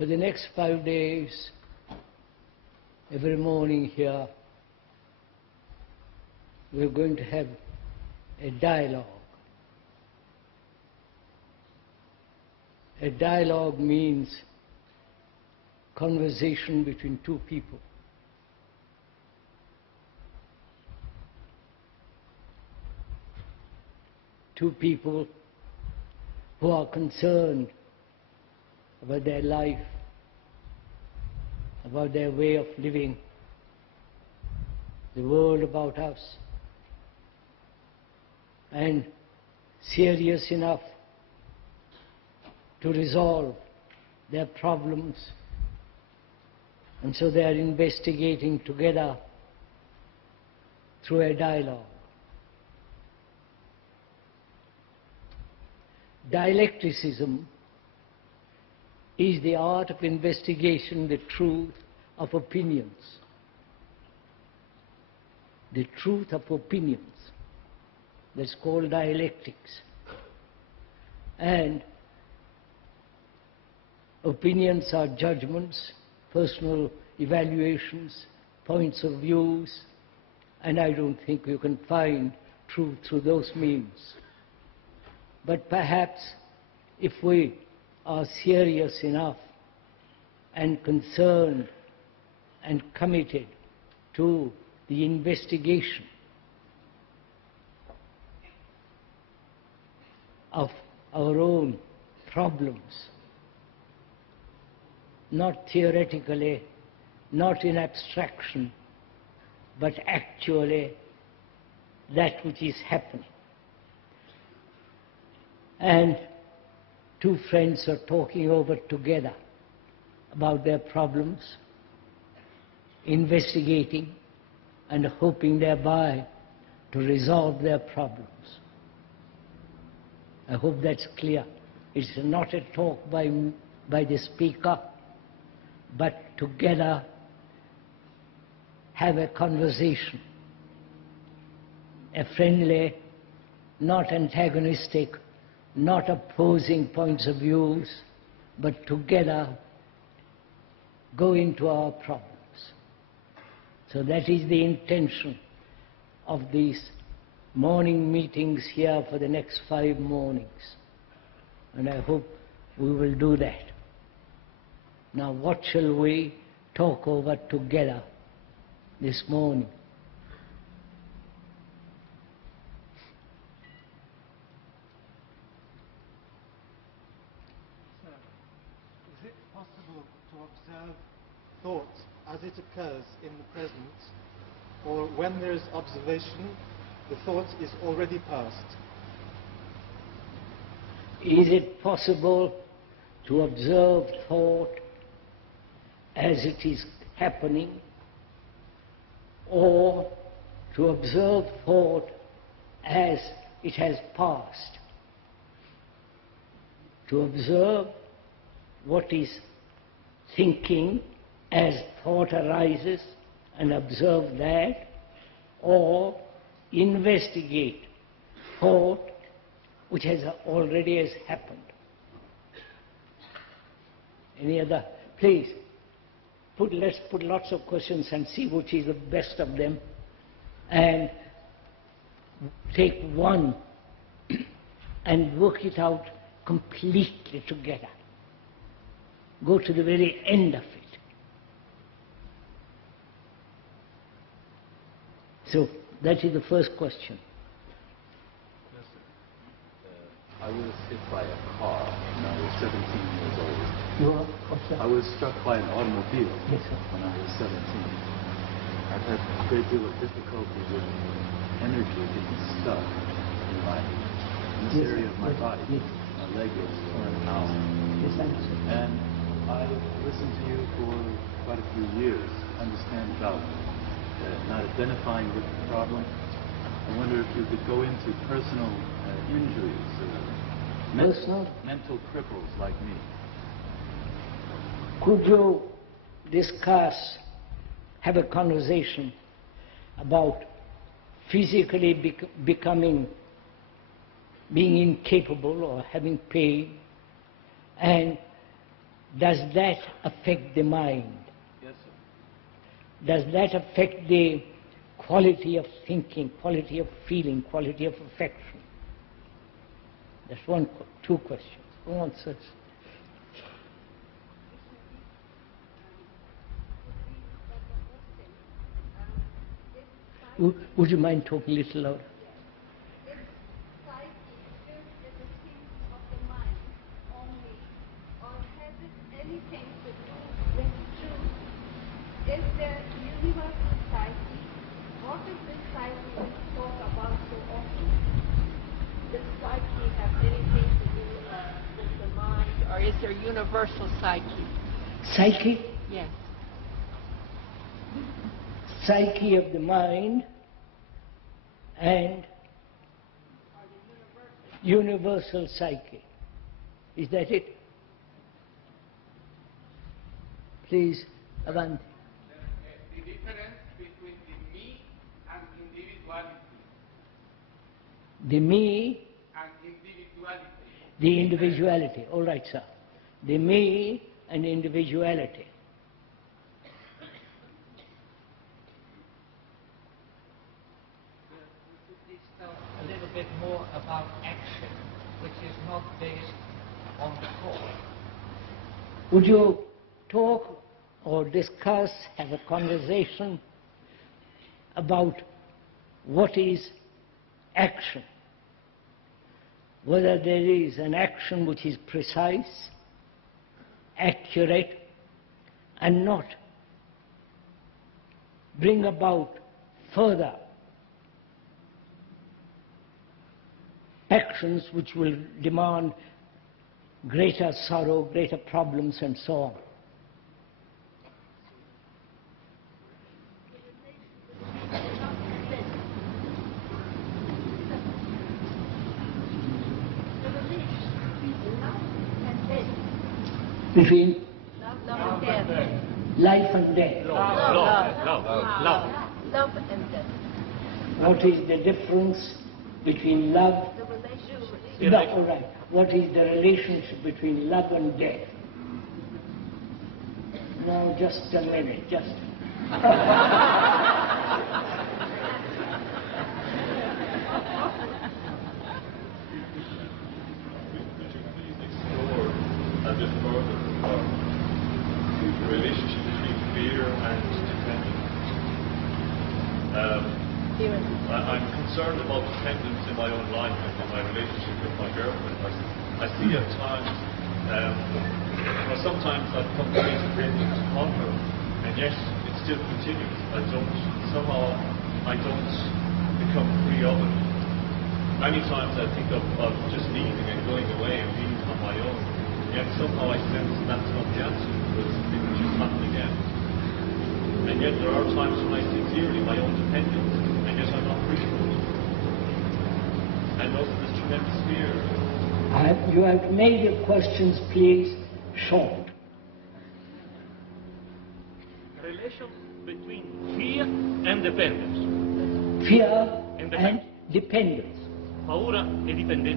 For the next 5 days, every morning here, we're going to have a dialogue. A dialogue means conversation between two people. Two people who are concerned about their life, about their way of living, the world about us, and serious enough to resolve their problems. And so they are investigating together through a dialogue. Dialecticism is the art of investigation the truth of opinions. The truth of opinions. That's called dialectics. And opinions are judgments, personal evaluations, points of views, and I don't think you can find truth through those means. But perhaps if we are serious enough and concerned and committed to the investigation of our own problems, not theoretically, not in abstraction, but actually that which is happening. And two friends are talking over together about their problems, investigating and hoping thereby to resolve their problems. I hope that's clear. It's not a talk by the speaker, but together have a conversation, a friendly, not antagonistic, not opposing points of views, but together go into our problems. So that is the intention of these morning meetings here for the next 5 mornings. And I hope we will do that. Now what shall we talk over together this morning? Is it possible to observe thought as it occurs in the present, or when there is observation, the thought is already past? Is it possible to observe thought as it is happening, or to observe thought as it has passed? To observe what is thinking as thought arises and observe that, or investigate thought which has already happened. Any other? Please, let's put lots of questions and see which is the best of them, and take one and work it out completely together. Go to the very end of it. So that is the first question. Yes, sir. I was hit by a car when I was 17 years old. You are? What's that? I was struck by an automobile Yes, sir. when I was 17. I've had a great deal of difficulty with energy being stuck in this area of my body. Yes. My leg is for an hour. Yes, I understand. And I listened to you for quite a few years, understand about not identifying with the problem. I wonder if you could go into personal injuries, mental cripples like me. Could you discuss, have a conversation about physically being incapable or having pain, and does that affect the mind? Yes, sir. Does that affect the quality of thinking, quality of feeling, quality of affection? That's two questions. Who answers? Would you mind talking a little louder? Is psyche just as a thing of the mind only, or has it anything to do with truth? Is there universal psyche? What is this psyche we talk about so often? Does psyche have anything to do with the mind, or is there universal psyche? Psyche? Yes. Psyche of the mind and universal psyche. Is that it? Please, Avanti. The difference between the me and individuality. The me, And individuality. the individuality. All right, sir. The me and individuality. Please tell a little bit more about action, which is not based on thought. Would you talk or discuss, have a conversation about what is action? Whether there is an action which is precise, accurate, and not bring about further actions which will demand greater sorrow, greater problems, and so on. Between Love and death. life and death. Love and death. What is the difference between love? The relationship. No, all right. What is the relationship between love and death? No, just a minute, just. Explore a bit further the relationship between fear and dependence. I'm concerned about dependence in my own life and in my relationship with my girlfriend. I see at times, sometimes I've come to be dependent on her, and yet it still continues. I don't become free of it. Many times I think of just leaving and going away and being on my own, yet somehow I sense that's not the answer, because it will just happen again. And yet there are times when I see clearly my own dependence, and yet I'm not free from it. And also this tremendous fear. You have made your questions, please, short. Relation between fear and dependence. Fear and dependence. Paura e dipendenza